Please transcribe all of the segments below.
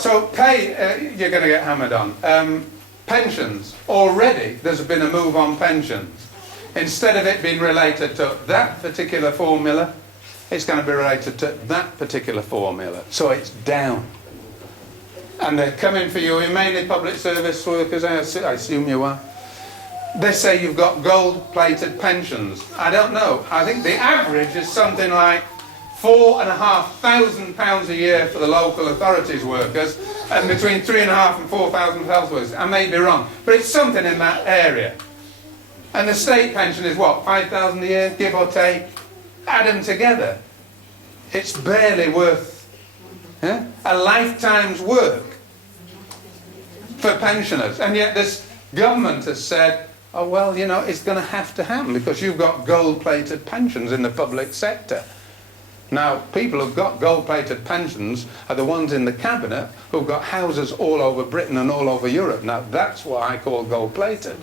So pay, you're going to get hammered on. Pensions, already there's been a move on pensions. Instead of it being related to that particular formula, it's going to be related to that particular formula. So it's down. And they're coming for you. You're mainly public service workers, I assume you are. They say you've got gold-plated pensions. I don't know. I think the average is something like £4,500 a year for the local authorities workers, and between £3,500 and £4,000 health workers. I may be wrong, but it's something in that area. And the state pension is what, £5,000 a year, give or take? Add them together. It's barely worth a lifetime's work for pensioners. And yet this government has said, oh well, you know, it's going to happen because you've got gold-plated pensions in the public sector. Now, people who've got gold-plated pensions are the ones in the cabinet who've got houses all over Britain and all over Europe. Now, that's what I call gold-plated.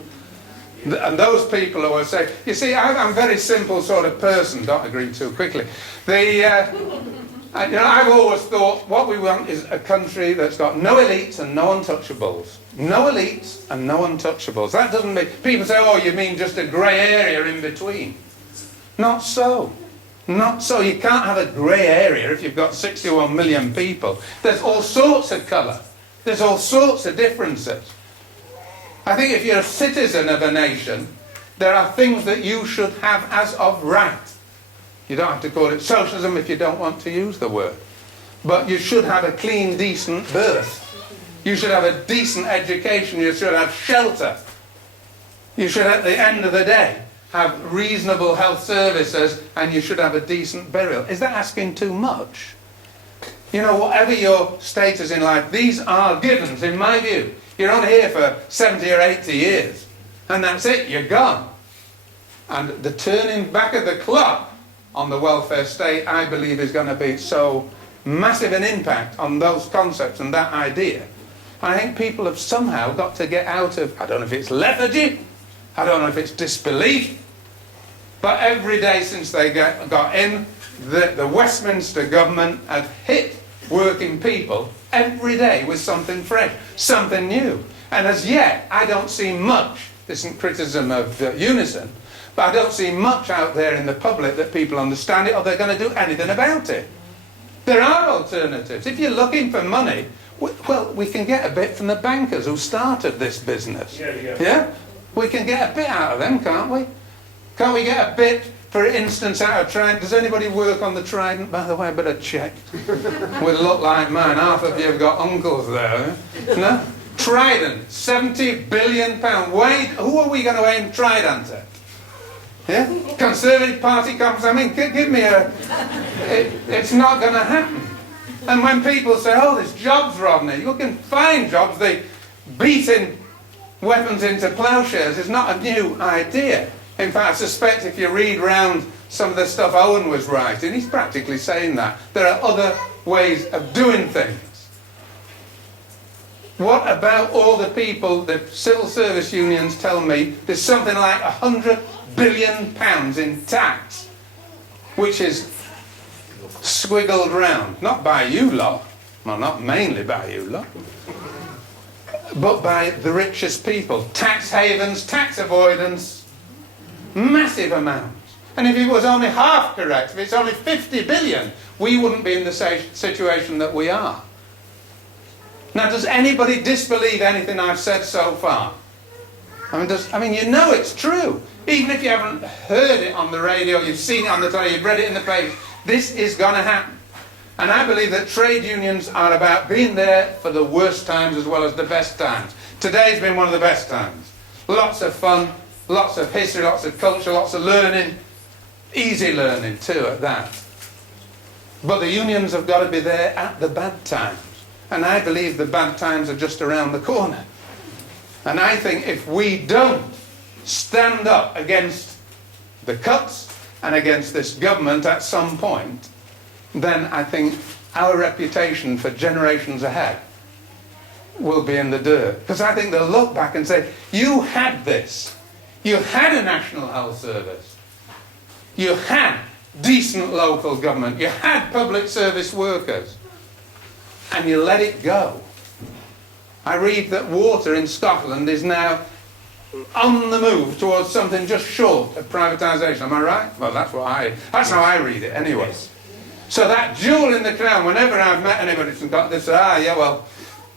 And those people who are saying, you see, I'm a very simple sort of person, don't agree too quickly. I've always thought what we want is a country that's got no elites and no untouchables. No elites and no untouchables. That doesn't mean, people say, oh, you mean just a grey area in between. Not so. Not so. You can't have a grey area if you've got 61 million people. There's all sorts of colour. There's all sorts of differences. I think if you're a citizen of a nation, there are things that you should have as of right. You don't have to call it socialism if you don't want to use the word. But you should have a clean, decent birth. You should have a decent education. You should have shelter. You should, at the end of the day, have reasonable health services, and you should have a decent burial. Is that asking too much? You know, whatever your status in life, these are givens, in my view. You're on here for 70 or 80 years, and that's it, you're gone. And the turning back of the clock on the welfare state, I believe, is going to be so massive an impact on those concepts and that idea. I think people have somehow got to get out of, I don't know if it's lethargy, I don't know if it's disbelief, but every day since they got in, the Westminster government have hit working people every day with something fresh, something new. And as yet, I don't see much, this isn't criticism of Unison, but I don't see much out there in the public that people understand it or they're going to do anything about it. There are alternatives. If you're looking for money, well, we can get a bit from the bankers who started this business. Yeah? We can get a bit out of them, can't we? Can't we get a bit, for instance, out of Trident? Does anybody work on the Trident, by the way? I better check. Would look like mine. Half of you have got uncles there. No? Trident, £70 billion. Who are we going to aim Trident at? Yeah? Conservative Party conference. I mean, give me a... it's not going to happen. And when people say, oh, there's jobs, Rodney, you can find jobs. They beating weapons into ploughshares is not a new idea. In fact, I suspect if you read round some of the stuff Owen was writing, he's practically saying that. There are other ways of doing things. What about all the people, the civil service unions tell me, there's something like £100 billion in tax, which is squiggled round, not by you lot, well, not mainly by you lot, but by the richest people. Tax havens, tax avoidance, massive amounts. And if it was only half correct, if it's only 50 billion, we wouldn't be in the situation that we are. Now, does anybody disbelieve anything I've said so far? I mean, you know it's true. Even if you haven't heard it on the radio, you've seen it on the telly, you've read it in the papers, this is going to happen. And I believe that trade unions are about being there for the worst times as well as the best times. Today's been one of the best times. Lots of fun, lots of history, lots of culture, lots of learning. Easy learning too at that. But the unions have got to be there at the bad times. And I believe the bad times are just around the corner. And I think if we don't stand up against the cuts and against this government at some point, then I think our reputation for generations ahead will be in the dirt. Because I think they'll look back and say, you had this. You had a National Health Service. You had decent local government, you had public service workers, and you let it go. I read that water in Scotland is now on the move towards something just short of privatisation. Am I right? Well, that's how I read it anyway. Yes. So that jewel in the crown, whenever I've met anybody from Scotland, they say, yeah, well,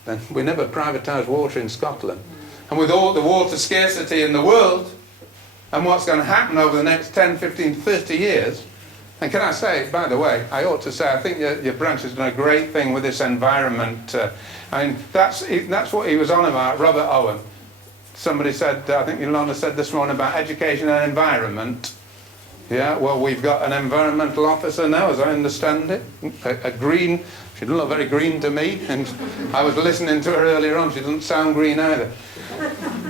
then we never privatised water in Scotland. And with all the water scarcity in the world, and what's going to happen over the next 10, 15, 30 years, and can I say, by the way, I ought to say, I think your branch has done a great thing with this environment. I mean, that's what he was on about, Robert Owen. Somebody said, I think Ilona said this morning about education and environment. Yeah, well, we've got an environmental officer now, as I understand it. A green, she doesn't look very green to me, and I was listening to her earlier on, she doesn't sound green either.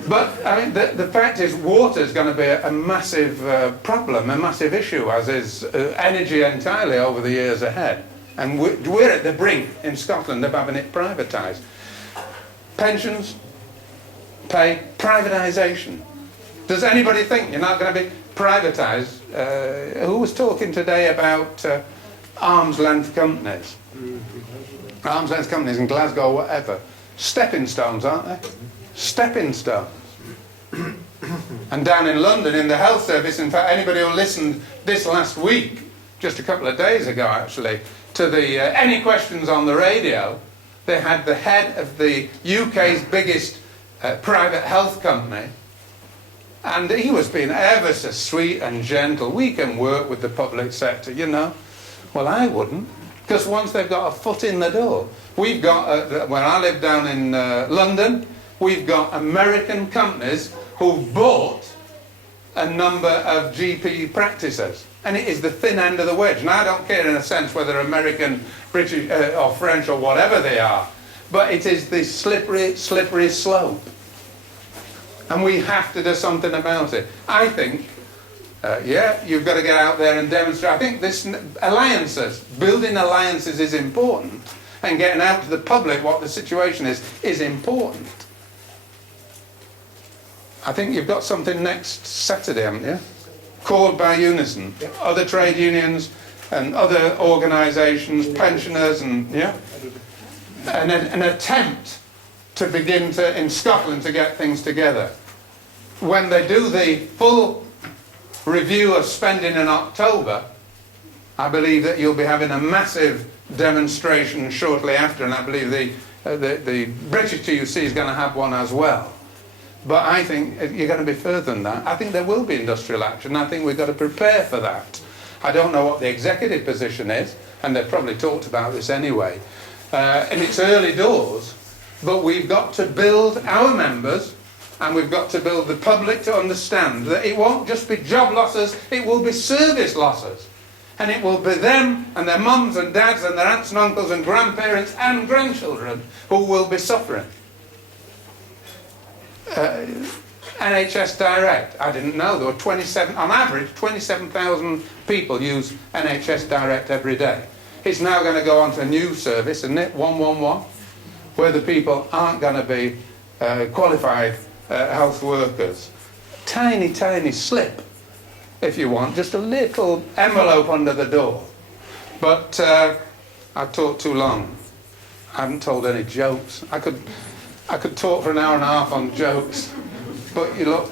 But, I mean, the fact is, water is going to be a massive problem, a massive issue, as is energy entirely over the years ahead. And we're at the brink in Scotland of having it privatised. Pensions, pay, privatisation. Does anybody think you're not going to be privatised? Who was talking today about arm's length companies? Arm's length companies in Glasgow, whatever. Stepping stones, aren't they? Stepping stones. And down in London, in the health service, in fact, anybody who listened this last week, just a couple of days ago actually, to the Any Questions on the radio, they had the head of the UK's biggest private health company, and he was being ever so sweet and gentle. We can work with the public sector, you know. Well, I wouldn't, because once they've got a foot in the door, we've got, where I live down in London, we've got American companies who've bought a number of GP practices. And it is the thin end of the wedge. And I don't care in a sense whether American, British or French or whatever they are. But it is the slippery, slippery slope. And we have to do something about it. I think, yeah, you've got to get out there and demonstrate. I think this alliances, building alliances is important. And getting out to the public what the situation is important. I think you've got something next Saturday, haven't you? Called by Unison. Yep. Other trade unions and other organisations, pensioners and, yeah? An attempt to begin to, in Scotland, to get things together. When they do the full review of spending in October, I believe that you'll be having a massive demonstration shortly after, and I believe the British TUC is going to have one as well. But I think you're going to be further than that. I think there will be industrial action. I think we've got to prepare for that. I don't know what the executive position is, and they've probably talked about this anyway. In its early doors, but we've got to build our members, and we've got to build the public to understand that it won't just be job losses, it will be service losses. And it will be them and their mums and dads and their aunts and uncles and grandparents and grandchildren who will be suffering. NHS Direct, I didn't know, there were 27, on average, 27,000 people use NHS Direct every day. It's now going to go on to a new service, isn't it, 111, where the people aren't going to be qualified health workers. Tiny, tiny slip, if you want, just a little envelope under the door. But I've talked too long. I haven't told any jokes. I could talk for an hour and a half on jokes, but you look,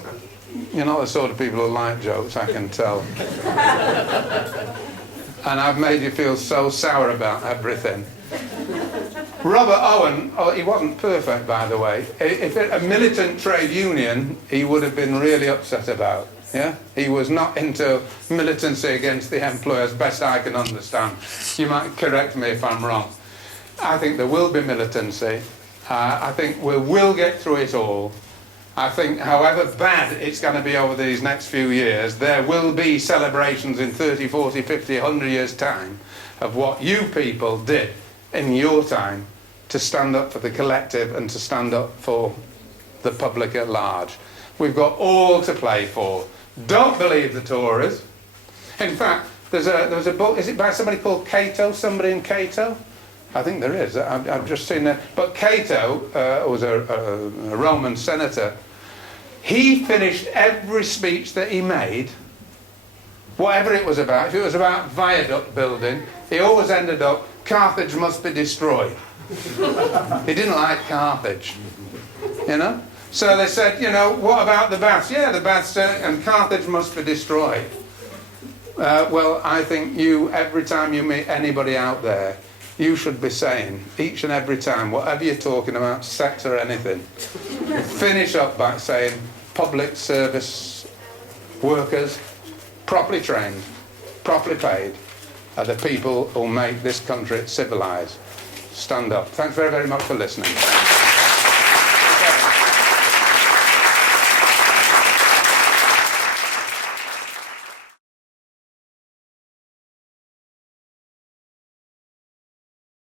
you're not the sort of people who like jokes, I can tell. And I've made you feel so sour about everything. Robert Owen, oh, he wasn't perfect, by the way. If a militant trade union, he would have been really upset about. Yeah, he was not into militancy against the employers, best I can understand. You might correct me if I'm wrong. I think there will be militancy. I think we will get through it all. I think however bad it's going to be over these next few years, there will be celebrations in 30, 40, 50, 100 years' time of what you people did in your time to stand up for the collective and to stand up for the public at large. We've got all to play for. Don't believe the Tories. In fact, there was a book, is it by somebody called Cato, somebody in Cato? I think there is. I've just seen that. But Cato was a Roman senator. He finished every speech that he made whatever it was about, if it was about viaduct building, he always ended up, Carthage must be destroyed. He didn't like Carthage, you know. So they said, you know, what about the baths? Yeah, the baths, and Carthage must be destroyed. Well, I think every time you meet anybody out there, you should be saying, each and every time, whatever you're talking about, sex or anything, finish up by saying, public service workers, properly trained, properly paid, are the people who make this country civilised. Stand up. Thanks very, very much for listening.